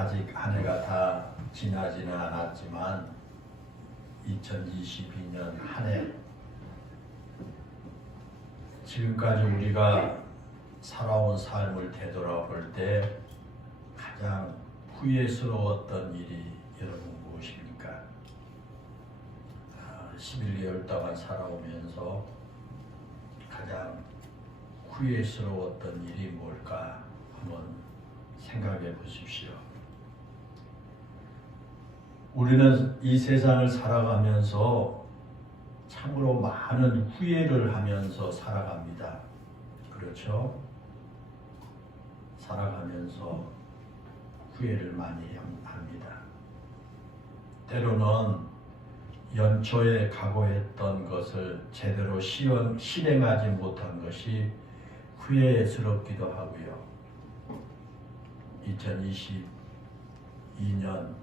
아직 한 해가 다 지나지는 않았지만 2022년 한 해 지금까지 우리가 살아온 삶을 되돌아볼 때 가장 후회스러웠던 일이 여러분 무엇입니까? 11개월 동안 살아오면서 가장 후회스러웠던 일이 뭘까 한번 생각해 보십시오. 우리는 이 세상을 살아가면서 참으로 많은 후회를 하면서 살아갑니다. 그렇죠? 살아가면서 후회를 많이 합니다. 때로는 연초에 각오했던 것을 제대로 실행하지 못한 것이 후회스럽기도 하고요. 2022년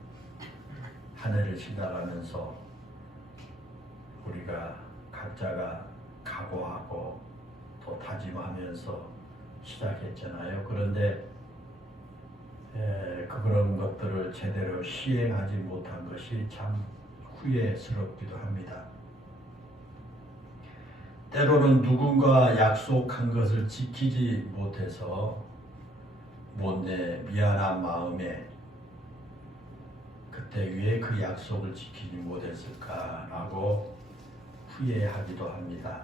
한 해를 시작하면서 우리가 각자가 각오하고 또 다짐하면서 시작했잖아요. 그런데 그런 것들을 제대로 시행하지 못한 것이 참 후회스럽기도 합니다. 때로는 누군가 약속한 것을 지키지 못해서 못내 미안한 마음에 그때 왜 그 약속을 지키지 못했을까라고 후회하기도 합니다.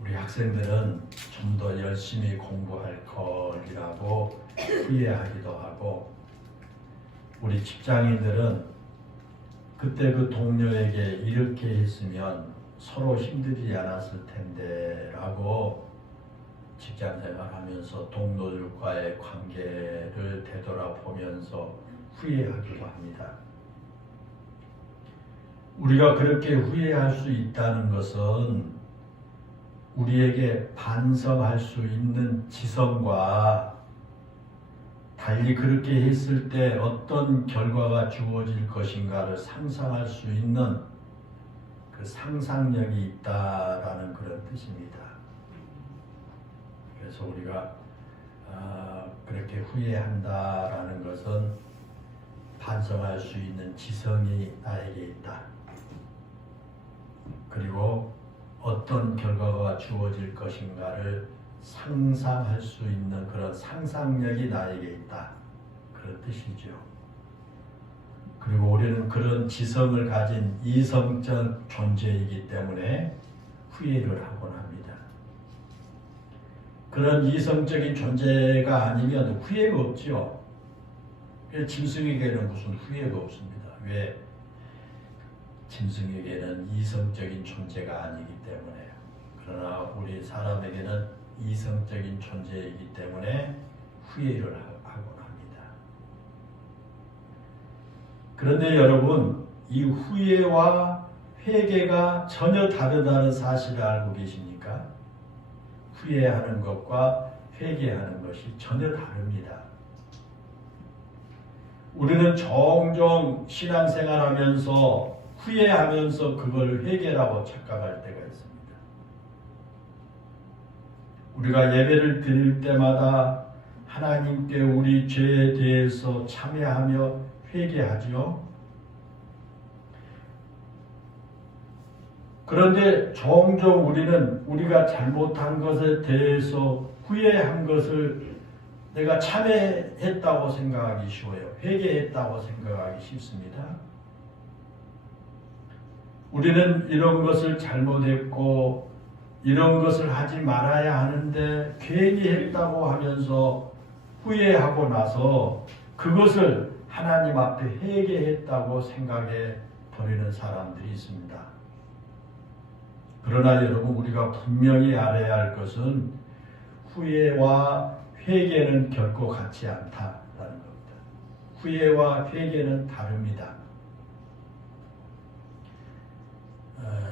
우리 학생들은 좀 더 열심히 공부할 걸이라고 후회하기도 하고, 우리 직장인들은 그때 그 동료에게 이렇게 했으면 서로 힘들지 않았을 텐데 라고 직장생활하면서 동료들과의 관계를 되돌아보면서 후회하기도 합니다. 우리가 그렇게 후회할 수 있다는 것은 우리에게 반성할 수 있는 지성과 달리 그렇게 했을 때 어떤 결과가 주어질 것인가를 상상할 수 있는 그 상상력이 있다라는 그런 뜻입니다. 그래서 우리가 그렇게 후회한다라는 것은 반성할 수 있는 지성이 나에게 있다. 그리고 어떤 결과가 주어질 것인가를 상상할 수 있는 그런 상상력이 나에게 있다. 그런 뜻이죠. 그리고 우리는 그런 지성을 가진 이성적 존재이기 때문에 후회를 하곤 합니다. 그런 이성적인 존재가 아니면 후회가 없죠. 짐승에게는 무슨 후회가 없습니다. 왜? 짐승에게는 이성적인 존재가 아니기 때문에. 그러나 우리 사람에게는 이성적인 존재이기 때문에 후회를 하곤 합니다. 그런데 여러분, 이 후회와 회개가 전혀 다르다는 사실을 알고 계십니까? 후회하는 것과 회개하는 것이 전혀 다릅니다. 우리는 종종 신앙생활하면서 후회하면서 그걸 회개라고 착각할 때가 있습니다. 우리가 예배를 드릴 때마다 하나님께 우리 죄에 대해서 참회하며 회개하죠. 그런데 종종 우리는 우리가 잘못한 것에 대해서 후회한 것을 내가 참회했다고 생각하기 쉬워요. 회개했다고 생각하기 쉽습니다. 우리는 이런 것을 잘못했고 이런 것을 하지 말아야 하는데 괜히 했다고 하면서 후회하고 나서 그것을 하나님 앞에 회개했다고 생각해 버리는 사람들이 있습니다. 그러나 여러분, 우리가 분명히 알아야 할 것은 후회와 회개는 결코 같지 않다라는 겁니다. 후회와 회개는 다릅니다.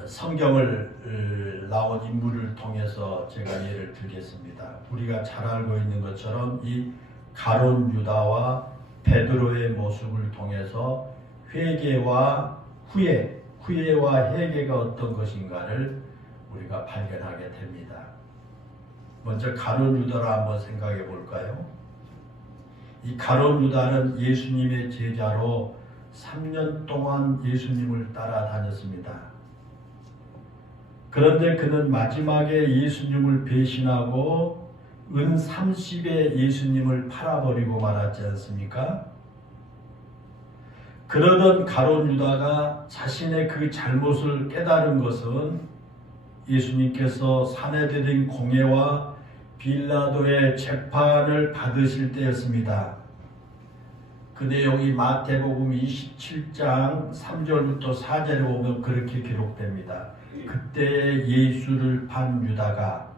성경을 나온 인물을 통해서 제가 예를 들겠습니다. 우리가 잘 알고 있는 것처럼 이 가룟 유다와 베드로의 모습을 통해서 회개와 후회와 회개가 어떤 것인가를 우리가 발견하게 됩니다. 먼저 가룟 유다를 한번 생각해 볼까요? 이 가룟 유다는 예수님의 제자로 3년 동안 예수님을 따라다녔습니다. 그런데 그는 마지막에 예수님을 배신하고 은 30에 예수님을 팔아버리고 말았지 않습니까? 그러던 가룟 유다가 자신의 그 잘못을 깨달은 것은 예수님께서 사내들인 공회와 빌라도의 재판을 받으실 때였습니다. 그 내용이 마태복음 27장 3절부터 4절에 보면 그렇게 기록됩니다. 그때 예수를 판 유다가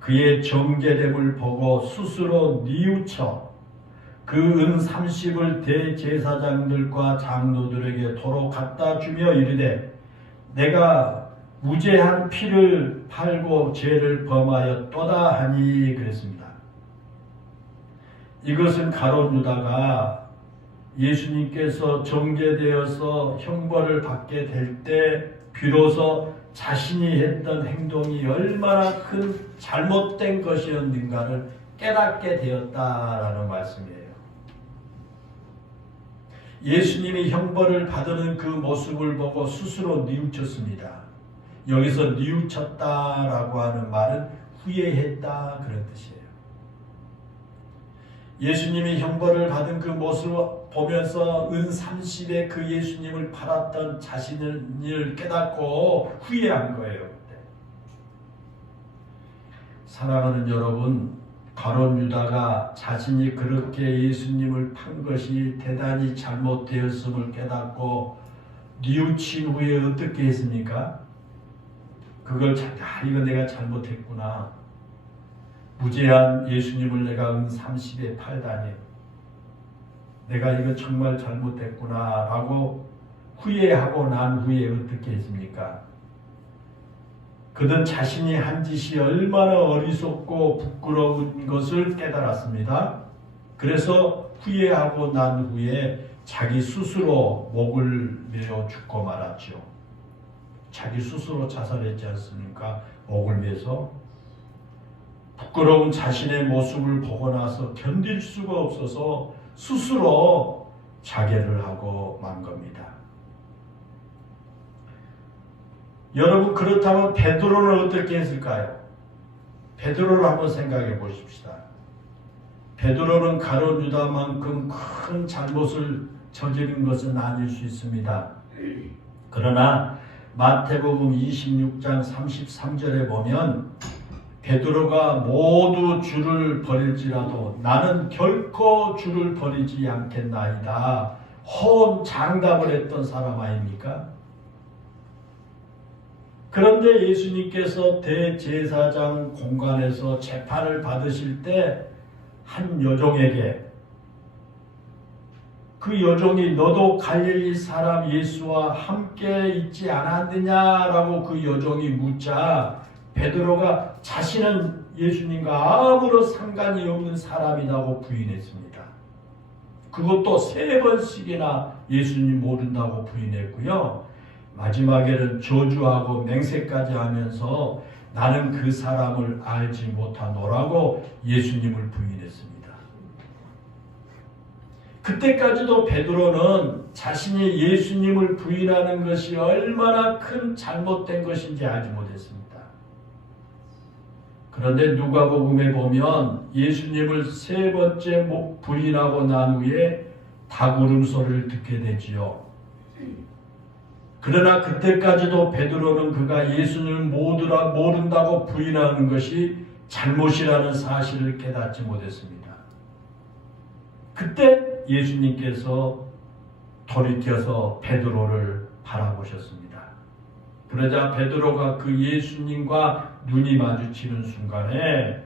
그의 정죄됨을 보고 스스로 뉘우쳐 그 은 30을 대제사장들과 장로들에게 도로 갖다 주며 이르되 내가 무죄한 피를 팔고 죄를 범하였도다 하니 그랬습니다. 이것은 가룟 유다가 예수님께서 정죄되어서 형벌을 받게 될 때 비로소 자신이 했던 행동이 얼마나 큰 잘못된 것이었는가를 깨닫게 되었다라는 말씀이에요. 예수님이 형벌을 받는 그 모습을 보고 스스로 뉘우쳤습니다. 여기서 뉘우쳤다라고 하는 말은 후회했다 그런 뜻이에요. 예수님이 형벌을 받은 그 모습을 보면서 은 30에 그 예수님을 팔았던 자신을 깨닫고 후회한 거예요. 그때. 사랑하는 여러분, 가룟 유다가 자신이 그렇게 예수님을 판 것이 대단히 잘못되었음을 깨닫고 뉘우친 후에 어떻게 했습니까? 그걸 이거 내가 잘못했구나. 무죄한 예수님을 내가 은 30에 팔다니 내가 이거 정말 잘못했구나 라고 후회하고 난 후에 어떻게 했습니까? 그는 자신이 한 짓이 얼마나 어리석고 부끄러운 것을 깨달았습니다. 그래서 후회하고 난 후에 자기 스스로 목을 메어 죽고 말았죠. 자기 스스로 자살했지 않습니까? 목을 메서 부끄러운 자신의 모습을 보고 나서 견딜 수가 없어서 스스로 자결을 하고 만 겁니다. 여러분, 그렇다면 베드로는 어떻게 했을까요? 베드로를 한번 생각해 보십시다. 베드로는 가룟 유다만큼 큰 잘못을 저지른 것은 아닐 수 있습니다. 그러나 마태복음 26장 33절에 보면 베드로가 모두 주를 버릴지라도 나는 결코 주를 버리지 않겠나이다. 호언장담을 했던 사람 아닙니까? 그런데 예수님께서 대제사장 공간에서 재판을 받으실 때 한 여종에게 그 여종이 너도 갈릴리 사람 예수와 함께 있지 않았느냐라고 그 여종이 묻자 베드로가 자신은 예수님과 아무런 상관이 없는 사람이라고 부인했습니다. 그것도 3번씩이나 예수님 모른다고 부인했고요. 마지막에는 저주하고 맹세까지 하면서 나는 그 사람을 알지 못하노라고 예수님을 부인했습니다. 그때까지도 베드로는 자신이 예수님을 부인하는 것이 얼마나 큰 잘못된 것인지 알지 못했습니다. 그런데 누가복음에 보면 예수님을 3번째 부인하고 난 후에 닭 울음소리를 듣게 되지요. 그러나 그때까지도 베드로는 그가 예수님을 모른다고 부인하는 것이 잘못이라는 사실을 깨닫지 못했습니다. 그때 예수님께서 돌이켜서 베드로를 바라보셨습니다. 그러자 베드로가 그 예수님과 눈이 마주치는 순간에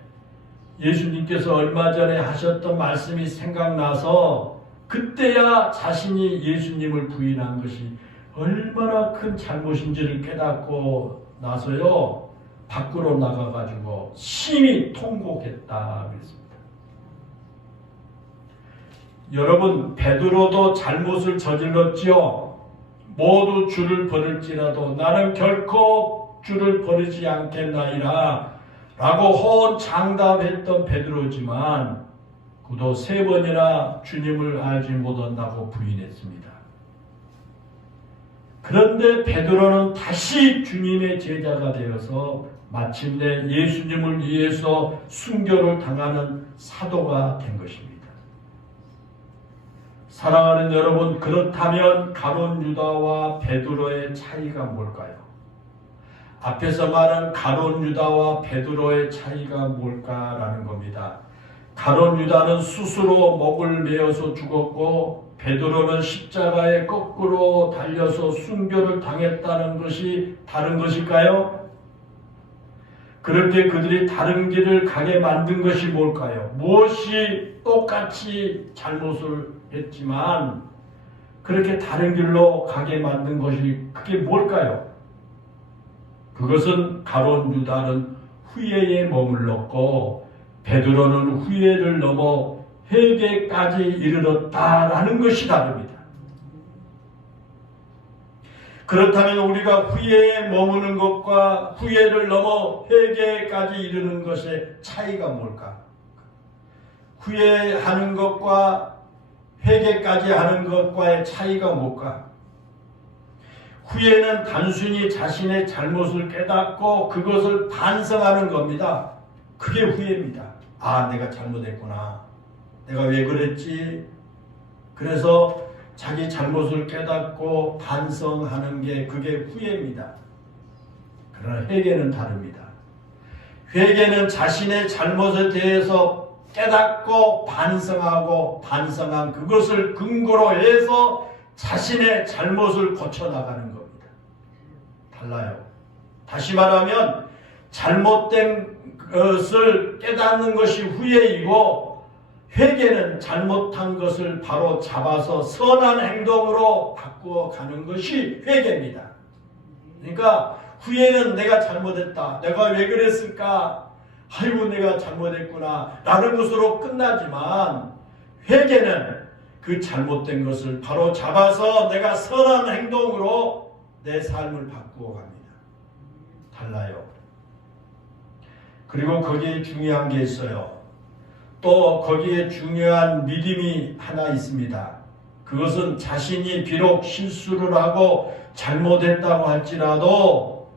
예수님께서 얼마 전에 하셨던 말씀이 생각나서 그때야 자신이 예수님을 부인한 것이 얼마나 큰 잘못인지를 깨닫고 나서요 밖으로 나가가지고 심히 통곡했다 그랬습니다. 여러분, 베드로도 잘못을 저질렀지요. 모두 주를 버릴지라도 나는 결코 주를 버리지 않겠나이다 라고 호언장담했던 베드로지만 그도 3번이나 주님을 알지 못한다고 부인했습니다. 그런데 베드로는 다시 주님의 제자가 되어서 마침내 예수님을 위해서 순교를 당하는 사도가 된 것입니다. 사랑하는 여러분, 그렇다면 가룟 유다와 베드로의 차이가 뭘까요? 앞에서 말한 가룟 유다와 베드로의 차이가 뭘까라는 겁니다. 가룟 유다는 스스로 목을 메어서 죽었고 베드로는 십자가에 거꾸로 달려서 순교를 당했다는 것이 다른 것일까요? 그렇게 그들이 다른 길을 가게 만든 것이 뭘까요? 무엇이 똑같이 잘못을 했지만 그렇게 다른 길로 가게 만든 것이 그게 뭘까요? 그것은 가룟 유다는 후회에 머물렀고 베드로는 후회를 넘어 회개까지 이르렀다라는 것이 다릅니다. 그렇다면 우리가 후회에 머무는 것과 후회를 넘어 회개까지 이르는 것의 차이가 뭘까? 후회하는 것과 회개까지 하는 것과의 차이가 뭘까? 후회는 단순히 자신의 잘못을 깨닫고 그것을 반성하는 겁니다. 그게 후회입니다. 아, 내가 잘못했구나. 내가 왜 그랬지? 그래서 자기 잘못을 깨닫고 반성하는 게 그게 후회입니다. 그러나 회개는 다릅니다. 회개는 자신의 잘못에 대해서 깨닫고 반성하고 반성한 그것을 근거로 해서 자신의 잘못을 고쳐나가는 겁니다. 달라요. 다시 말하면 잘못된 것을 깨닫는 것이 후회이고 회개는 잘못한 것을 바로 잡아서 선한 행동으로 바꾸어 가는 것이 회개입니다. 그러니까 후회는 내가 잘못했다. 내가 왜 그랬을까? 아이고 내가 잘못했구나. 라는 것으로 끝나지만 회개는 그 잘못된 것을 바로 잡아서 내가 선한 행동으로 내 삶을 바꾸어 갑니다. 달라요. 그리고 거기에 중요한 게 있어요. 또 거기에 중요한 믿음이 하나 있습니다. 그것은 자신이 비록 실수를 하고 잘못했다고 할지라도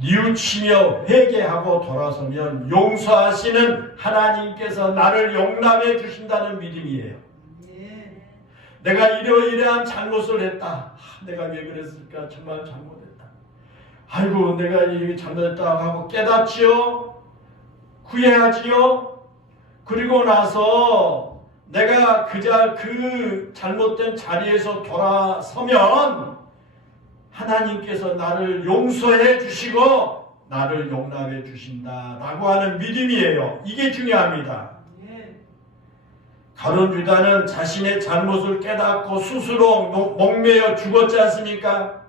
뉘우치며 회개하고 돌아서면 용서하시는 하나님께서 나를 용납해 주신다는 믿음이에요. 내가 이러이러한 잘못을 했다. 내가 왜 그랬을까? 정말 잘못했다. 아이고 내가 이렇게 잘못했다 하고 깨닫지요. 후회하지요. 그리고 나서 내가 그 잘못된 자리에서 돌아서면 하나님께서 나를 용서해 주시고 나를 용납해 주신다라고 하는 믿음이에요. 이게 중요합니다. 가룟 유다는 자신의 잘못을 깨닫고 스스로 목매어 죽었지 않습니까?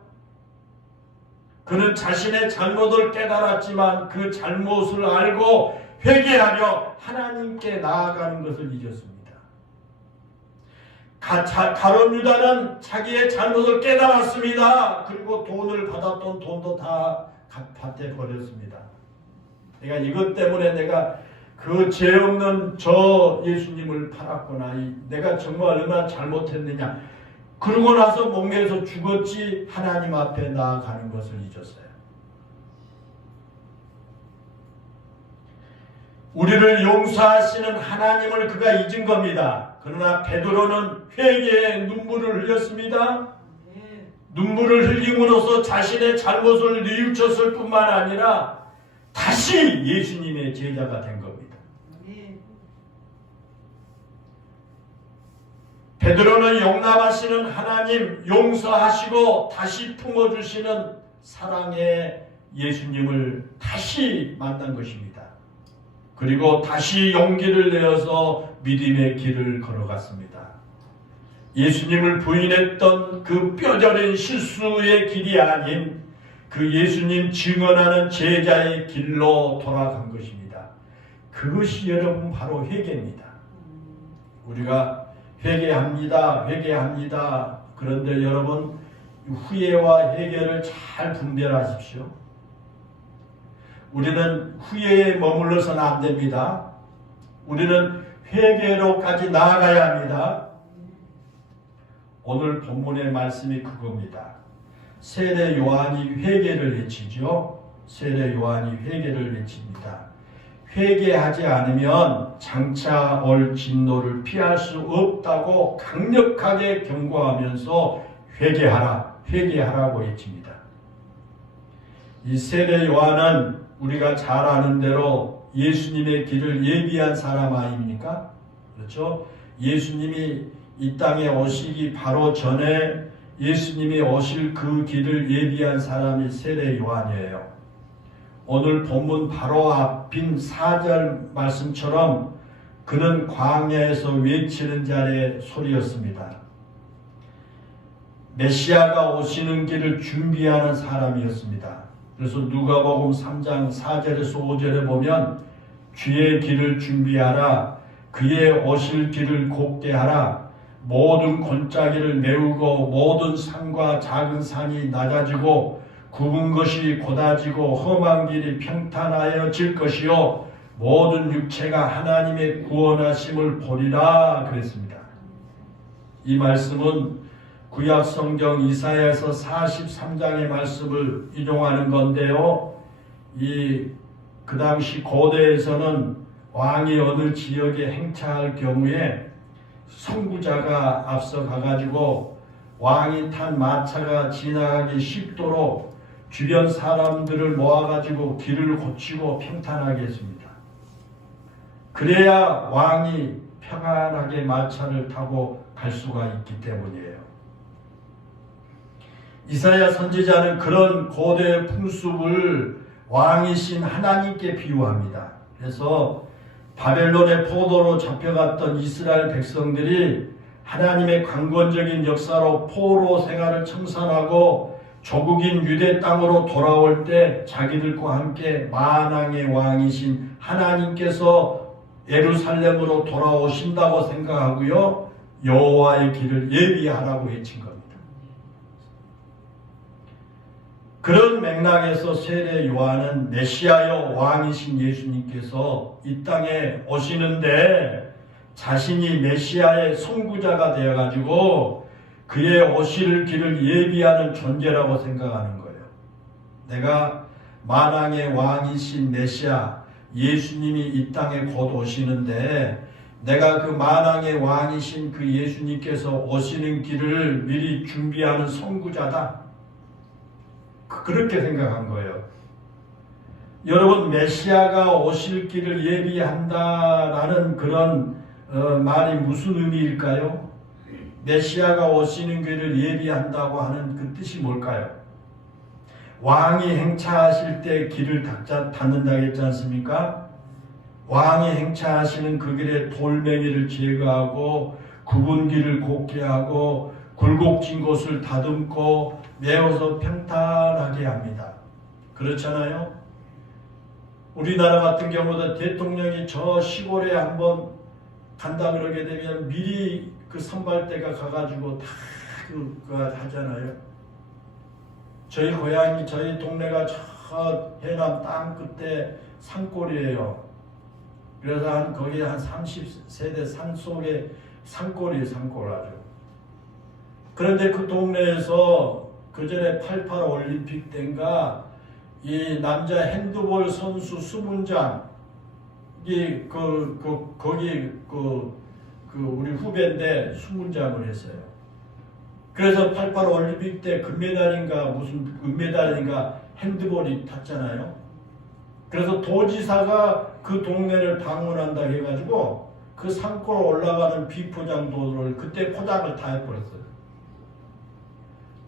그는 자신의 잘못을 깨달았지만 그 잘못을 알고 회개하며 하나님께 나아가는 것을 잊었습니다. 가룟 유다는 자기의 잘못을 깨달았습니다. 그리고 돈을 받았던 돈도 다 밭에 버렸습니다. 내가 이것 때문에 내가 그 죄 없는 저 예수님을 팔았구나. 내가 정말 얼마나 잘못했느냐. 그러고 나서 목매에서 죽었지 하나님 앞에 나아가는 것을 잊었어요. 우리를 용서하시는 하나님을 그가 잊은 겁니다. 그러나 베드로는 회개의 눈물을 흘렸습니다. 눈물을 흘림으로써 자신의 잘못을 뉘우쳤을 뿐만 아니라 다시 예수님의 제자가 된 겁니다. 베드로는 용납하시는 하나님, 용서하시고 다시 품어주시는 사랑의 예수님을 다시 만난 것입니다. 그리고 다시 용기를 내어서 믿음의 길을 걸어갔습니다. 예수님을 부인했던 그 뼈저린 실수의 길이 아닌 그 예수님 증언하는 제자의 길로 돌아간 것입니다. 그것이 여러분 바로 회개입니다. 우리가 회개합니다. 그런데 여러분 후회와 회개를 잘 분별하십시오. 우리는 후회에 머물러서는 안 됩니다. 우리는 회개로까지 나아가야 합니다. 오늘 본문의 말씀이 그겁니다. 세례 요한이 회개를 외치죠. 세례 요한이 회개를 외칩니다. 회개하지 않으면 장차 올 진노를 피할 수 없다고 강력하게 경고하면서 회개하라고 외칩니다. 이 세례 요한은 우리가 잘 아는 대로 예수님의 길을 예비한 사람 아닙니까? 그렇죠? 예수님이 이 땅에 오시기 바로 전에 예수님이 오실 그 길을 예비한 사람이 세례 요한이에요. 오늘 본문 바로 앞인 4절 말씀처럼 그는 광야에서 외치는 자의 소리였습니다. 메시아가 오시는 길을 준비하는 사람이었습니다. 그래서 누가복음 3장 4절에서 5절에 보면 주의 길을 준비하라, 그의 오실 길을 곱게 하라, 모든 골짜기를 메우고 모든 산과 작은 산이 낮아지고 굽은 것이 곧아지고 험한 길이 평탄하여질 것이요 모든 육체가 하나님의 구원하심을 보리라 그랬습니다. 이 말씀은 구약 성경 이사야서 43장의 말씀을 인용하는 건데요. 그 당시 고대에서는 왕이 어느 지역에 행차할 경우에 선구자가 앞서 가가지고 왕이 탄 마차가 지나가기 쉽도록 주변 사람들을 모아가지고 길을 고치고 평탄하게 했습니다. 그래야 왕이 평안하게 마차를 타고 갈 수가 있기 때문이에요. 이사야 선지자는 그런 고대 풍습을 왕이신 하나님께 비유합니다. 그래서 바벨론의 포로로 잡혀갔던 이스라엘 백성들이 하나님의 강권적인 역사로 포로 생활을 청산하고 조국인 유대 땅으로 돌아올 때 자기들과 함께 만왕의 왕이신 하나님께서 예루살렘으로 돌아오신다고 생각하고요. 여호와의 길을 예비하라고 외친 겁니다. 그런 맥락에서 세례 요한은 메시아여 왕이신 예수님께서 이 땅에 오시는데 자신이 메시아의 선구자가 되어가지고 그의 오실 길을 예비하는 존재라고 생각하는 거예요. 내가 만왕의 왕이신 메시아 예수님이 이 땅에 곧 오시는데 내가 그 만왕의 왕이신 그 예수님께서 오시는 길을 미리 준비하는 선구자다. 그렇게 생각한 거예요. 여러분, 메시아가 오실 길을 예비한다라는 그런 말이 무슨 의미일까요? 메시아가 오시는 길을 예비한다고 하는 그 뜻이 뭘까요? 왕이 행차하실 때 길을 닫는다고 했지 않습니까? 왕이 행차하시는 그 길에 돌멩이를 제거하고 굽은 길을 곱게 하고 굴곡진 곳을 다듬고 메워서 평탄하게 합니다. 그렇잖아요? 우리나라 같은 경우도 대통령이 저 시골에 한번 간다 그러게 되면 미리 그 선발대가 가가지고 다 그거 하잖아요. 저희 고향이 저희 동네가 저 해남 땅 끝에 산골이에요. 그래서 거기 한 30세대 산 속에 산골이에요. 산골 아주. 그런데 그 동네에서 그 전에 88 올림픽 때인가 이 남자 핸드볼 선수 수문장 거기 우리 후배인데 수문장을 했어요. 그래서 88 올림픽 때 금메달인가 무슨 은메달인가 핸드볼이 탔잖아요. 그래서 도지사가 그 동네를 방문한다 해가지고 그 산골 올라가는 비포장도로를 그때 포장을 다 해버렸어요.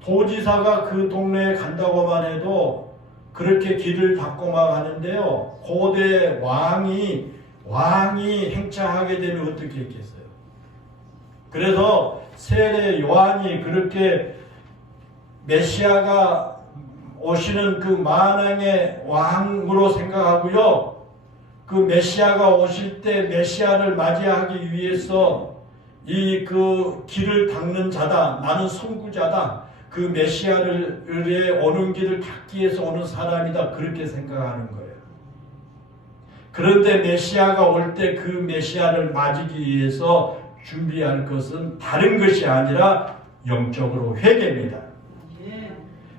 도지사가 그 동네에 간다고만 해도 그렇게 길을 닫고 막 하는데요. 고대 왕이 행차하게 되면 어떻게 했겠어요? 그래서 세례 요한이 그렇게 메시아가 오시는 그 만왕의 왕으로 생각하고요. 그 메시아가 오실 때 메시아를 맞이하기 위해서 그 길을 닦는 자다. 나는 선구자다. 그 메시아를 오는 길을 닦기 위해서 오는 사람이다. 그렇게 생각하는 거예요. 그런데 메시아가 올 때 그 메시아를 맞이기 위해서 준비할 것은 다른 것이 아니라 영적으로 회개입니다.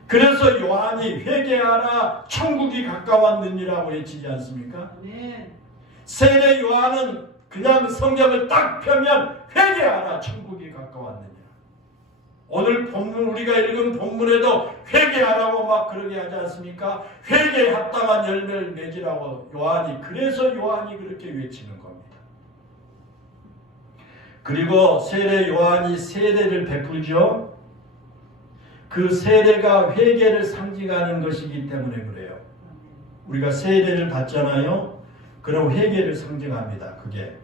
그래서 요한이 회개하라 천국이 가까웠느니라고 외치지 않습니까? 세례 요한은 그냥 성경을 딱 펴면 회개하라 천국이 가까웠느니라. 오늘 본문 우리가 읽은 본문에도 회개하라고 막 그러게 하지 않습니까? 회개에 합당한 열매를 맺으라고 요한이, 그래서 요한이 그렇게 외치는 겁니다. 그리고 세례 요한이 세례를 베풀죠. 그 세례가 회개를 상징하는 것이기 때문에 그래요. 우리가 세례를 받잖아요. 그럼 회개를 상징합니다. 그게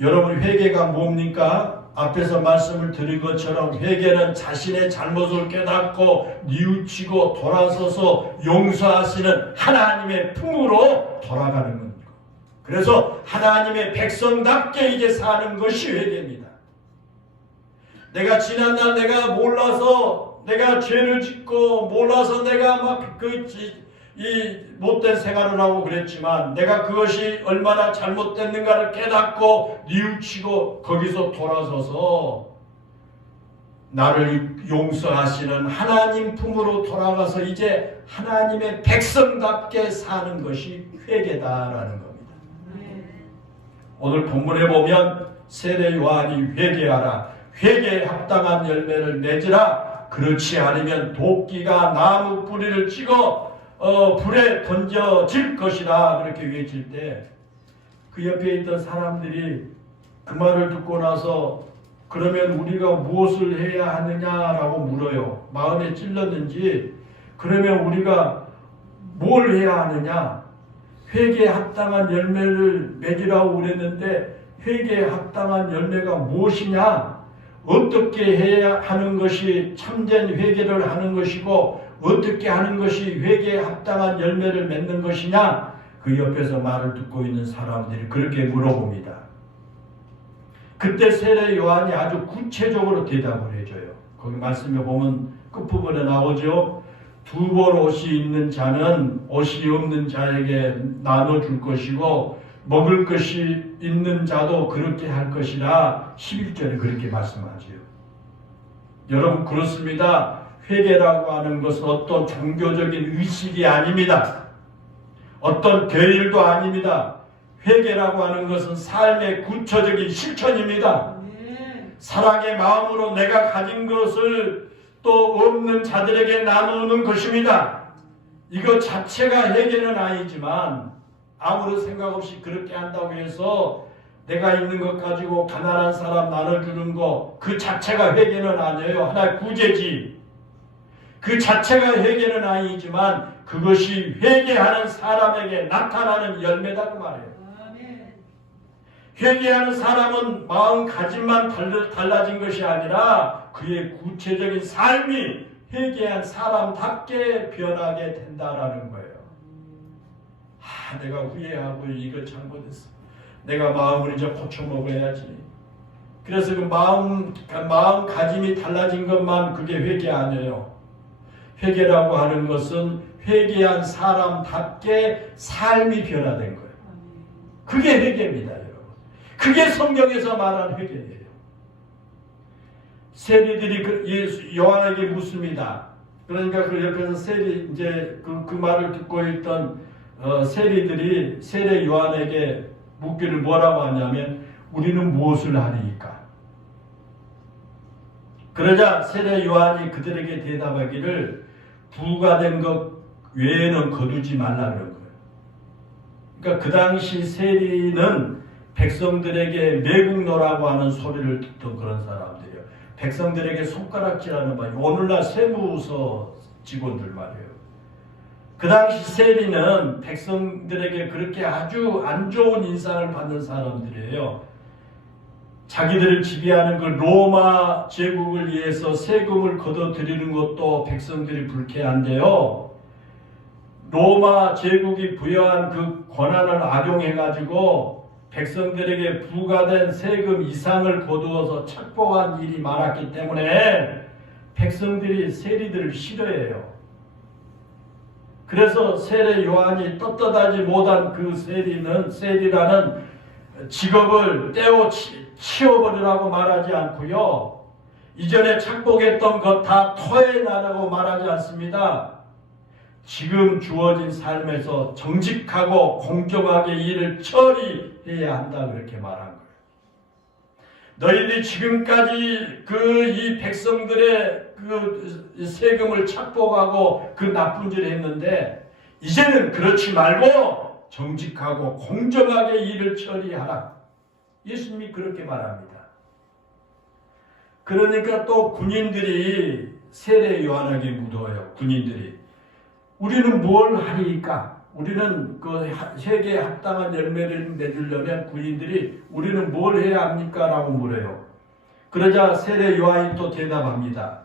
여러분 회개가 뭡니까? 앞에서 말씀을 드린 것처럼 회개는 자신의 잘못을 깨닫고 뉘우치고 돌아서서 용서하시는 하나님의 품으로 돌아가는 겁니다. 그래서 하나님의 백성답게 이제 사는 것이 회개입니다. 내가 지난날 내가 몰라서 내가 죄를 짓고 몰라서 내가 막 이 못된 생활을 하고 그랬지만 내가 그것이 얼마나 잘못됐는가를 깨닫고 뉘우치고 거기서 돌아서서 나를 용서하시는 하나님 품으로 돌아가서 이제 하나님의 백성답게 사는 것이 회개다라는 겁니다. 오늘 본문에 보면 세례 요한이 회개하라, 회개에 합당한 열매를 맺으라, 그렇지 않으면 도끼가 나무 뿌리를 찍어 불에 던져질 것이다 그렇게 외칠 때 그 옆에 있던 사람들이 그 말을 듣고 나서 그러면 우리가 무엇을 해야 하느냐라고 물어요. 마음에 찔렀는지 그러면 우리가 뭘 해야 하느냐? 회개에 합당한 열매를 맺으라고 그랬는데 회개에 합당한 열매가 무엇이냐? 어떻게 해야 하는 것이 참된 회개를 하는 것이고 어떻게 하는 것이 회개에 합당한 열매를 맺는 것이냐? 그 옆에서 말을 듣고 있는 사람들이 그렇게 물어봅니다. 그때 세례 요한이 아주 구체적으로 대답을 해줘요. 거기 말씀에 보면 끝부분에 나오죠. 두 벌 옷이 있는 자는 옷이 없는 자에게 나눠줄 것이고 먹을 것이 있는 자도 그렇게 할 것이라 11절에 그렇게 말씀하지요. 여러분 그렇습니다. 회개라고 하는 것은 어떤 종교적인 의식이 아닙니다. 어떤 계율도 아닙니다. 회개라고 하는 것은 삶의 구체적인 실천입니다. 사랑의 마음으로 내가 가진 것을 또 없는 자들에게 나누는 것입니다. 이것 자체가 회개는 아니지만 아무런 생각 없이 그렇게 한다고 해서 내가 있는 것 가지고 가난한 사람 나눠주는 것 그 자체가 회개는 아니에요. 하나의 구제지. 그 자체가 회개는 아니지만 그것이 회개하는 사람에게 나타나는 열매다 그 말이에요. 회개하는 사람은 마음가짐만 달라진 것이 아니라 그의 구체적인 삶이 회개한 사람답게 변하게 된다라는 거예요. 내가 후회하고 이거 잘못했어. 내가 마음을 이제 고쳐 먹어야지. 그래서 그 마음가짐이 달라진 것만 그게 회개 아니에요. 회개라고 하는 것은 회개한 사람답게 삶이 변화된 거예요. 그게 회개입니다, 여러분. 그게 성경에서 말하는 회개예요. 세리들이 요한에게 묻습니다. 그러니까 그 옆에서 세리 이제 그 말을 듣고 있던 세리들이 세례 요한에게 묻기를 뭐라고 하냐면 우리는 무엇을 하리이까? 그러자 세례 요한이 그들에게 대답하기를 부가 된 것 외에는 거두지 말라 그런 거예요. 그러니까 그 당시 세리는 백성들에게 매국노라고 하는 소리를 듣던 그런 사람들이에요. 백성들에게 손가락질하는 말이에요. 오늘날 세무서 직원들 말이에요. 그 당시 세리는 백성들에게 그렇게 아주 안 좋은 인상을 받는 사람들이에요. 자기들을 지배하는 그 로마 제국을 위해서 세금을 걷어들이는 것도 백성들이 불쾌한데요. 로마 제국이 부여한 그 권한을 악용해가지고 백성들에게 부과된 세금 이상을 거두어서 착복한 일이 많았기 때문에 백성들이 세리들을 싫어해요. 그래서 세례 요한이 떳떳하지 못한 그 세리라는 직업을 떼어 치워버리라고 말하지 않고요. 이전에 착복했던 것 다 토해나라고 말하지 않습니다. 지금 주어진 삶에서 정직하고 공정하게 일을 처리해야 한다 그렇게 말한 거예요. 너희들이 지금까지 이 백성들의 세금을 착복하고 그 나쁜 일을 했는데 이제는 그렇지 말고 정직하고 공정하게 일을 처리하라. 예수님이 그렇게 말합니다. 그러니까 또 군인들이 세례 요한에게 묻어요. 군인들이 우리는 뭘 하리까? 우리는 그 세계에 합당한 열매를 맺으려면 군인들이 우리는 뭘 해야 합니까? 라고 물어요. 그러자 세례 요한이 또 대답합니다.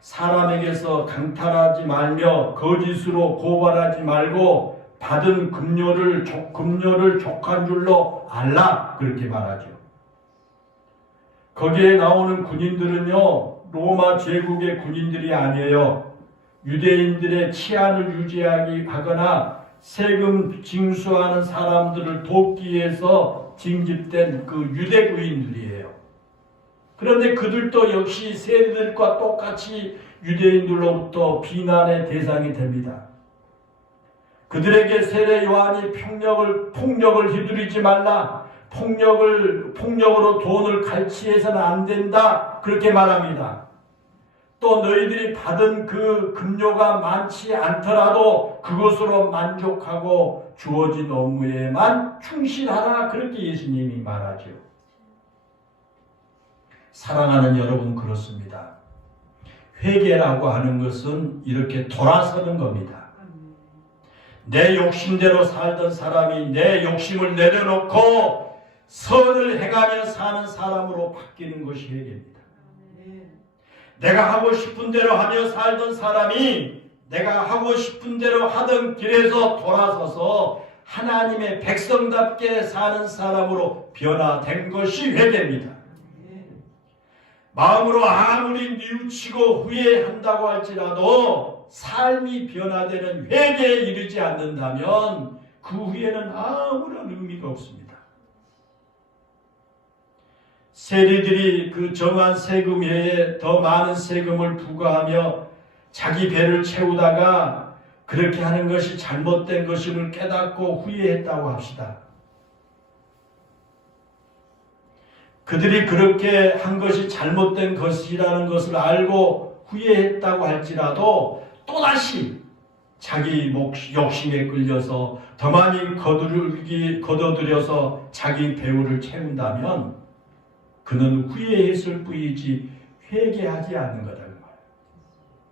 사람에게서 강탈하지 말며 거짓으로 고발하지 말고 받은 급료를 족한 줄로 알라 그렇게 말하죠. 거기에 나오는 군인들은요 로마 제국의 군인들이 아니에요. 유대인들의 치안을 유지하기 하거나 세금 징수하는 사람들을 돕기 위해서 징집된 그 유대군인들이에요. 그런데 그들도 역시 세리들과 똑같이 유대인들로부터 비난의 대상이 됩니다. 그들에게 세례 요한이 폭력을 휘두르지 말라, 폭력으로 돈을 갈취해서는 안 된다 그렇게 말합니다. 또 너희들이 받은 그 급료가 많지 않더라도 그것으로 만족하고 주어진 업무에만 충실하라 그렇게 예수님이 말하죠. 사랑하는 여러분, 그렇습니다. 회개라고 하는 것은 이렇게 돌아서는 겁니다. 내 욕심대로 살던 사람이 내 욕심을 내려놓고 선을 행하며 사는 사람으로 바뀌는 것이 회개입니다. 내가 하고 싶은 대로 하며 살던 사람이 내가 하고 싶은 대로 하던 길에서 돌아서서 하나님의 백성답게 사는 사람으로 변화된 것이 회개입니다. 마음으로 아무리 뉘우치고 후회한다고 할지라도 삶이 변화되는 회개에 이르지 않는다면 그 후에는 아무런 의미가 없습니다. 세리들이 그 정한 세금 외에 더 많은 세금을 부과하며 자기 배를 채우다가 그렇게 하는 것이 잘못된 것임을 깨닫고 후회했다고 합시다. 그들이 그렇게 한 것이 잘못된 것이라는 것을 알고 후회했다고 할지라도 또다시 자기 욕심에 끌려서 더 많이 거둬들여서 자기 배우를 채운다면 그는 후회했을 뿐이지 회개하지 않는 거다.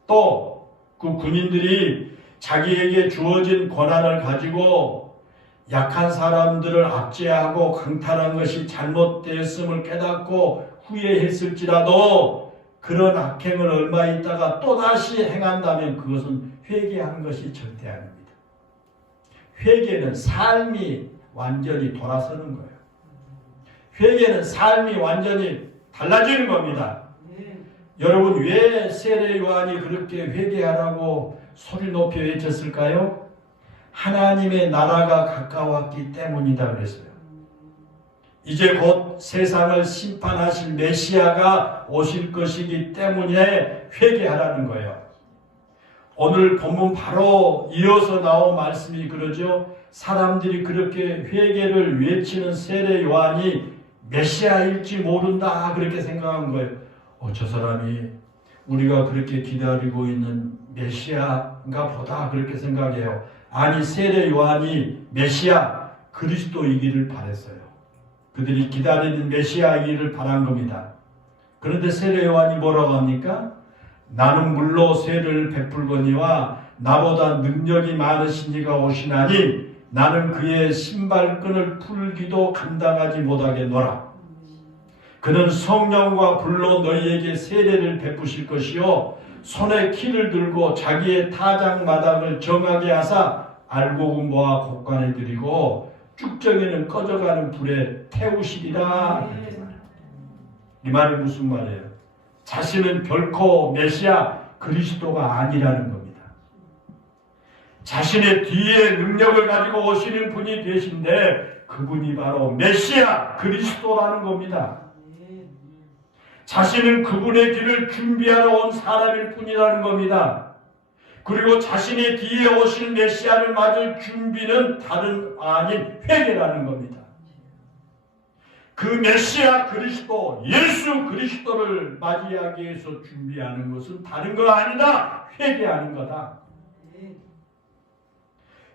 또 그 군인들이 자기에게 주어진 권한을 가지고 약한 사람들을 압제하고 강탈한 것이 잘못되었음을 깨닫고 후회했을지라도 그런 악행을 얼마 있다가 또다시 행한다면 그것은 회개하는 것이 절대 아닙니다. 회개는 삶이 완전히 돌아서는 거예요. 회개는 삶이 완전히 달라지는 겁니다. 여러분, 왜 세례 요한이 그렇게 회개하라고 소리 높여 외쳤을까요? 하나님의 나라가 가까웠기 때문이다 그랬어요. 이제 곧 세상을 심판하실 메시아가 오실 것이기 때문에 회개하라는 거예요. 오늘 본문 바로 이어서 나온 말씀이 그러죠. 사람들이 그렇게 회개를 외치는 세례 요한이 메시아일지 모른다 그렇게 생각한 거예요. 저 사람이 우리가 그렇게 기다리고 있는 메시아인가 보다 그렇게 생각해요. 아니, 세례 요한이 메시아 그리스도이기를 바랬어요. 그들이 기다리는 메시아이기를 바란 겁니다. 그런데 세례 요한이 뭐라고 합니까? 나는 물로 세를 베풀거니와 나보다 능력이 많으신 이가 오시나니 나는 그의 신발끈을 풀기도 감당하지 못하겠노라. 그는 성령과 불로 너희에게 세례를 베푸실 것이요 손에 키를 들고 자기의 타작마당을 정하게 하사 알곡은보와 곡간에 들이고 쭉정에는 꺼져가는 불에 태우시리라. 이 말이 무슨 말이에요? 자신은 결코 메시아 그리스도가 아니라는 겁니다. 자신의 뒤에 능력을 가지고 오시는 분이 계신데 그분이 바로 메시아 그리스도라는 겁니다. 자신은 그분의 길을 준비하러 온 사람일 뿐이라는 겁니다. 그리고 자신의 뒤에 오실 메시아를 맞을 준비는 다른 아닌 회개라는 겁니다. 그 메시아 그리스도, 예수 그리스도를 맞이하기 위해서 준비하는 것은 다른 거 아니다. 회개하는 거다.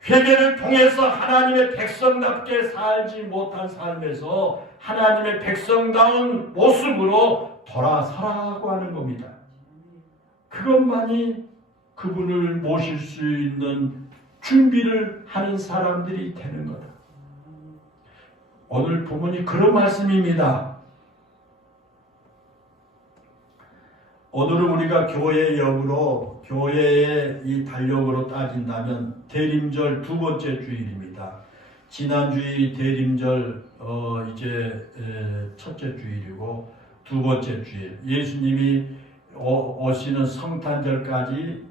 회개를 통해서 하나님의 백성답게 살지 못한 삶에서 하나님의 백성다운 모습으로 돌아서라고 하는 겁니다. 그것만이 그분을 모실 수 있는 준비를 하는 사람들이 되는 거다. 오늘 본문이 그런 말씀입니다. 오늘은 우리가 교회의 역으로, 교회의 이 달력으로 따진다면 대림절 두 번째 주일입니다. 지난주이 대림절 이제 첫째 주일이고 두 번째 주일, 예수님이 오시는 성탄절까지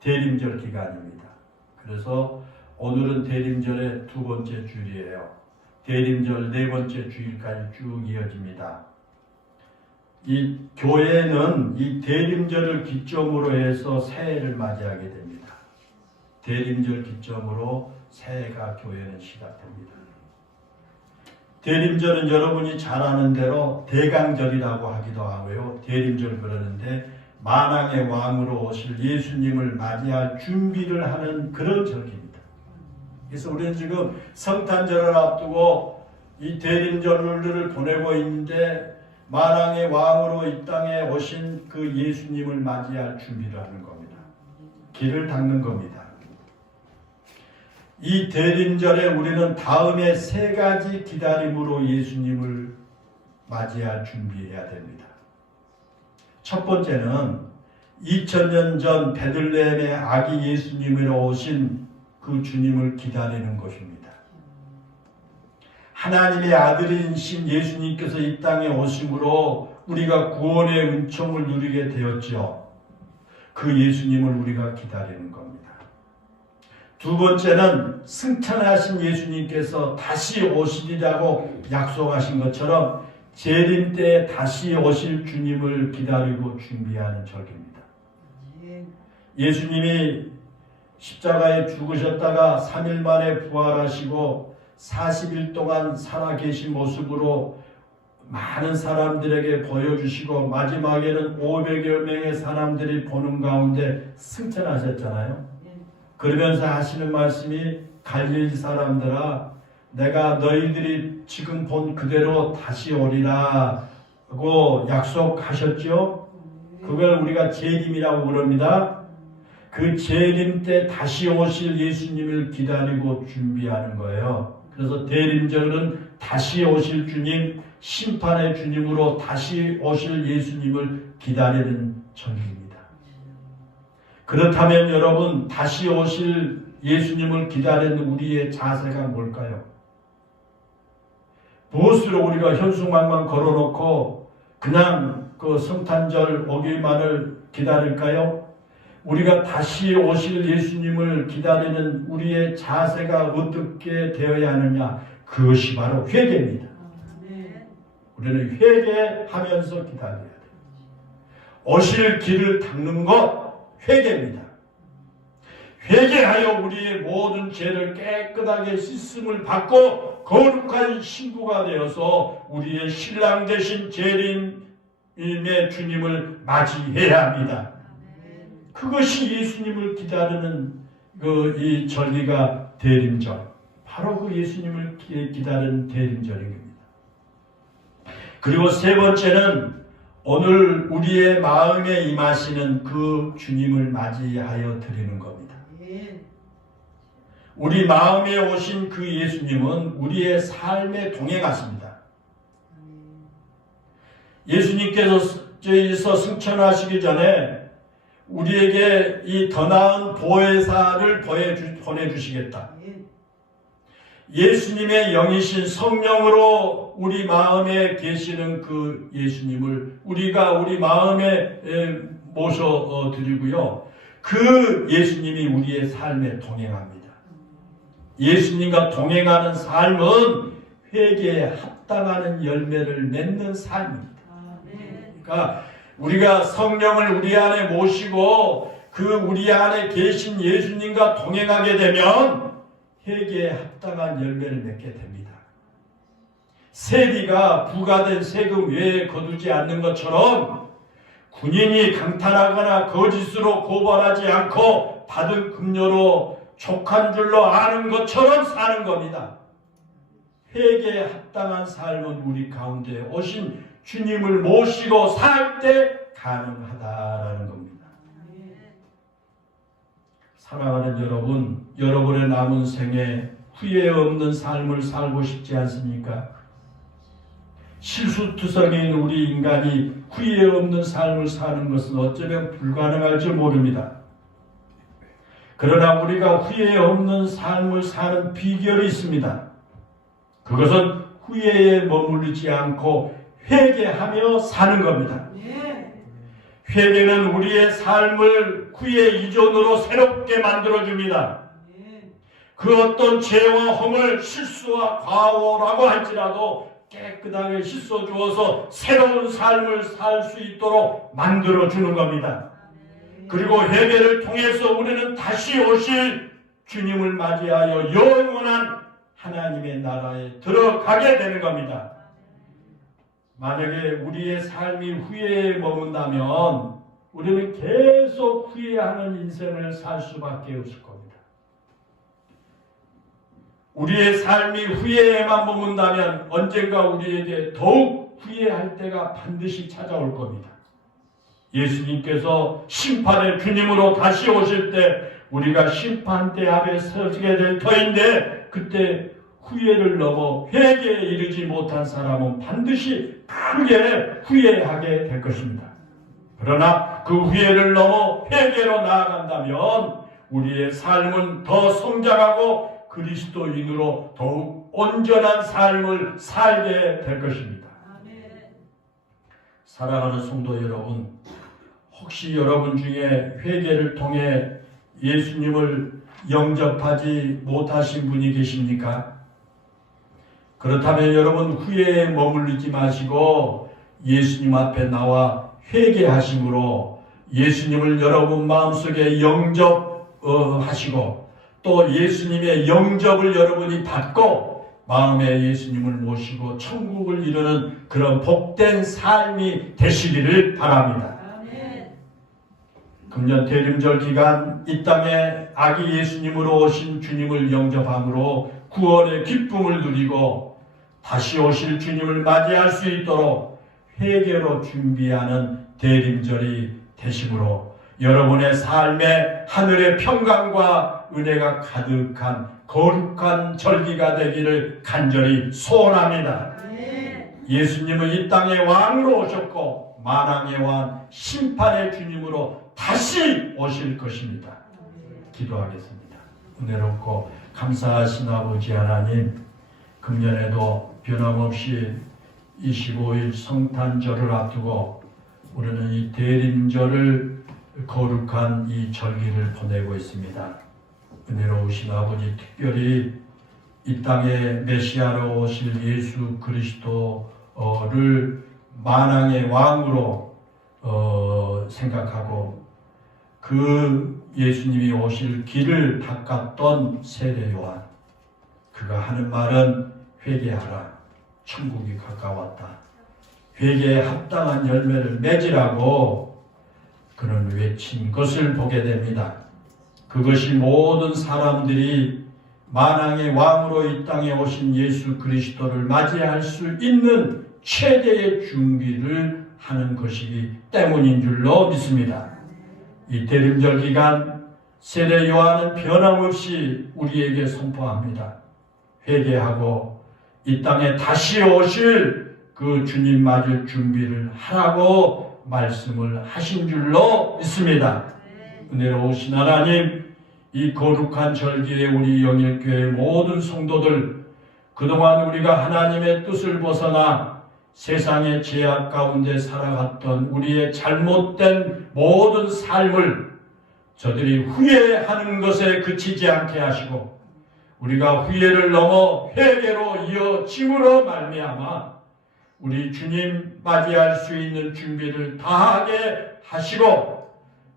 대림절 기간입니다. 그래서 오늘은 대림절의 두 번째 주일이에요. 대림절 네 번째 주일까지 쭉 이어집니다. 이 교회는 이 대림절을 기점으로 해서 새해를 맞이하게 됩니다. 대림절 기점으로 새해가 교회는 시작됩니다. 대림절은 여러분이 잘 아는 대로 대강절이라고 하기도 하고요. 대림절 그러는데 만왕의 왕으로 오실 예수님을 맞이할 준비를 하는 그런 절기입니다. 그래서 우리는 지금 성탄절을 앞두고 이 대림절을 보내고 있는데 만왕의 왕으로 이 땅에 오신 그 예수님을 맞이할 준비를 하는 겁니다. 길을 닦는 겁니다. 이 대림절에 우리는 다음에 세 가지 기다림으로 예수님을 맞이할 준비해야 됩니다. 첫 번째는 2000년 전 베들레헴의 아기 예수님으로 오신 그 주님을 기다리는 것입니다. 하나님의 아들이신 예수님께서 이 땅에 오심으로 우리가 구원의 은총을 누리게 되었죠. 그 예수님을 우리가 기다리는 겁니다. 두 번째는 승천하신 예수님께서 다시 오시리라고 약속하신 것처럼 재림 때 다시 오실 주님을 기다리고 준비하는 절기입니다. 예수님이 십자가에 죽으셨다가 3일 만에 부활하시고 40일 동안 살아계신 모습으로 많은 사람들에게 보여주시고 마지막에는 500여 명의 사람들이 보는 가운데 승천하셨잖아요. 그러면서 하시는 말씀이 갈릴리 사람들아 내가 너희들이 지금 본 그대로 다시 오리라 하고 약속하셨죠. 그걸 우리가 재림이라고 부릅니다. 그 재림 때 다시 오실 예수님을 기다리고 준비하는 거예요. 그래서 대림절은 다시 오실 주님, 심판의 주님으로 다시 오실 예수님을 기다리는 절기입니다. 그렇다면 여러분, 다시 오실 예수님을 기다리는 우리의 자세가 뭘까요? 무엇으로 우리가 현수막만 걸어놓고 그냥 그 성탄절 오기만을 기다릴까요? 우리가 다시 오실 예수님을 기다리는 우리의 자세가 어떻게 되어야 하느냐? 그것이 바로 회개입니다. 우리는 회개하면서 기다려야 돼요. 오실 길을 닦는 것 회개입니다. 회개하여 우리의 모든 죄를 깨끗하게 씻음을 받고 거룩한 신부가 되어서 우리의 신랑 되신 재림의 주님을 맞이해야 합니다. 그것이 예수님을 기다리는 이 절기가 대림절. 바로 그 예수님을 기다리는 대림절입니다. 그리고 세 번째는 오늘 우리의 마음에 임하시는 그 주님을 맞이하여 드리는 겁니다. 우리 마음에 오신 그 예수님은 우리의 삶에 동행하십니다. 예수님께서 승천하시기 전에 우리에게 이 더 나은 보혜사를 보내주시겠다. 예수님의 영이신 성령으로 우리 마음에 계시는 그 예수님을 우리가 우리 마음에 모셔드리고요. 그 예수님이 우리의 삶에 동행합니다. 예수님과 동행하는 삶은 회개에 합당하는 열매를 맺는 삶입니다. 그러니까 우리가 성령을 우리 안에 모시고 그 우리 안에 계신 예수님과 동행하게 되면 회개에 합당한 열매를 맺게 됩니다. 세리가 부과된 세금 외에 거두지 않는 것처럼 군인이 강탈하거나 거짓으로 고발하지 않고 받은 급료로 족한 줄로 아는 것처럼 사는 겁니다. 회개에 합당한 삶은 우리 가운데 오신 주님을 모시고 살 때 가능하다라는 겁니다. 사랑하는 여러분, 여러분의 남은 생에 후회 없는 삶을 살고 싶지 않습니까? 실수투성인 우리 인간이 후회 없는 삶을 사는 것은 어쩌면 불가능할지 모릅니다. 그러나 우리가 후회 없는 삶을 사는 비결이 있습니다. 그것은 후회에 머무르지 않고 회개하며 사는 겁니다. 회개는 우리의 삶을 후회 이전으로 새롭게 만들어줍니다. 그 어떤 죄와 허물, 실수와 과오라고 할지라도 깨끗하게 씻어주어서 새로운 삶을 살 수 있도록 만들어주는 겁니다. 그리고 회개를 통해서 우리는 다시 오실 주님을 맞이하여 영원한 하나님의 나라에 들어가게 되는 겁니다. 만약에 우리의 삶이 후회에 머문다면 우리는 계속 후회하는 인생을 살 수밖에 없을 겁니다. 우리의 삶이 후회에만 머문다면 언젠가 우리에게 더욱 후회할 때가 반드시 찾아올 겁니다. 예수님께서 심판의 주님으로 다시 오실 때 우리가 심판대 앞에 서게 될 터인데 그때 후회를 넘어 회개에 이르지 못한 사람은 반드시 크게 후회하게 될 것입니다. 그러나 그 후회를 넘어 회개로 나아간다면 우리의 삶은 더 성장하고 그리스도인으로 더욱 온전한 삶을 살게 될 것입니다. 사랑하는 성도 여러분, 혹시 여러분 중에 회개를 통해 예수님을 영접하지 못하신 분이 계십니까? 그렇다면 여러분 후회에 머물르지 마시고 예수님 앞에 나와 회개하심으로 예수님을 여러분 마음속에 영접하시고 또 예수님의 영접을 여러분이 받고 마음에 예수님을 모시고 천국을 이루는 그런 복된 삶이 되시기를 바랍니다. 금년 대림절 기간 이 땅에 아기 예수님으로 오신 주님을 영접함으로 구원의 기쁨을 누리고 다시 오실 주님을 맞이할 수 있도록 회개로 준비하는 대림절이 되심으로 여러분의 삶에 하늘의 평강과 은혜가 가득한 거룩한 절기가 되기를 간절히 소원합니다. 예수님은 이 땅의 왕으로 오셨고 만왕의 왕 심판의 주님으로 다시 오실 것입니다. 기도하겠습니다. 은혜롭고 감사하신 아버지 하나님, 금년에도 변함없이 25일 성탄절을 앞두고 우리는 이 대림절을 거룩한 이 절기를 보내고 있습니다. 은혜로우신 아버지, 특별히 이 땅에 메시아로 오실 예수 그리스도를 만왕의 왕으로 생각하고 그 예수님이 오실 길을 닦았던 세례 요한, 그가 하는 말은 회개하라, 천국이 가까웠다, 회개에 합당한 열매를 맺으라고 그는 외친 것을 보게 됩니다. 그것이 모든 사람들이 만왕의 왕으로 이 땅에 오신 예수 그리스도를 맞이할 수 있는 최대의 준비를 하는 것이기 때문인 줄로 믿습니다. 이 대림절 기간 세례 요한은 변함없이 우리에게 선포합니다. 회개하고 이 땅에 다시 오실 그 주님 맞을 준비를 하라고 말씀을 하신 줄로 믿습니다. 은혜로우신 하나님, 이 거룩한 절기에 우리 영일교회 모든 성도들, 그동안 우리가 하나님의 뜻을 벗어나 세상의 죄악 가운데 살아갔던 우리의 잘못된 모든 삶을 저들이 후회하는 것에 그치지 않게 하시고 우리가 후회를 넘어 회개로 이어짐으로 말미암아 우리 주님 맞이할 수 있는 준비를 다하게 하시고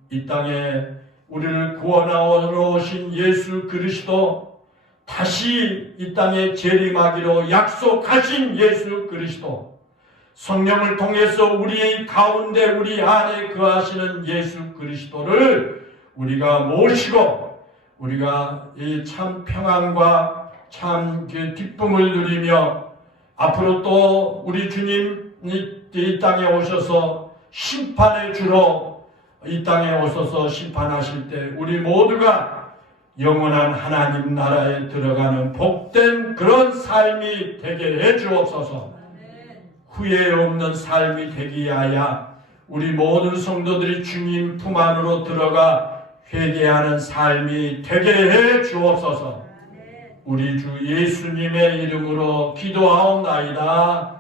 이 땅에 우리를 구원하러 오신 예수 그리스도, 다시 이 땅에 재림하기로 약속하신 예수 그리스도, 성령을 통해서 우리 가운데 우리 안에 거하시는 예수 그리스도를 우리가 모시고 우리가 이 참 평안과 참 그 기쁨을 누리며 앞으로 또 우리 주님이 이 땅에 오셔서 심판의 주로 이 땅에 오셔서 심판하실 때 우리 모두가 영원한 하나님 나라에 들어가는 복된 그런 삶이 되게 해 주옵소서. 후회 없는 삶이 되기 하여 우리 모든 성도들이 주님 품 안으로 들어가 회개하는 삶이 되게 해 주옵소서. 우리 주 예수님의 이름으로 기도하옵나이다.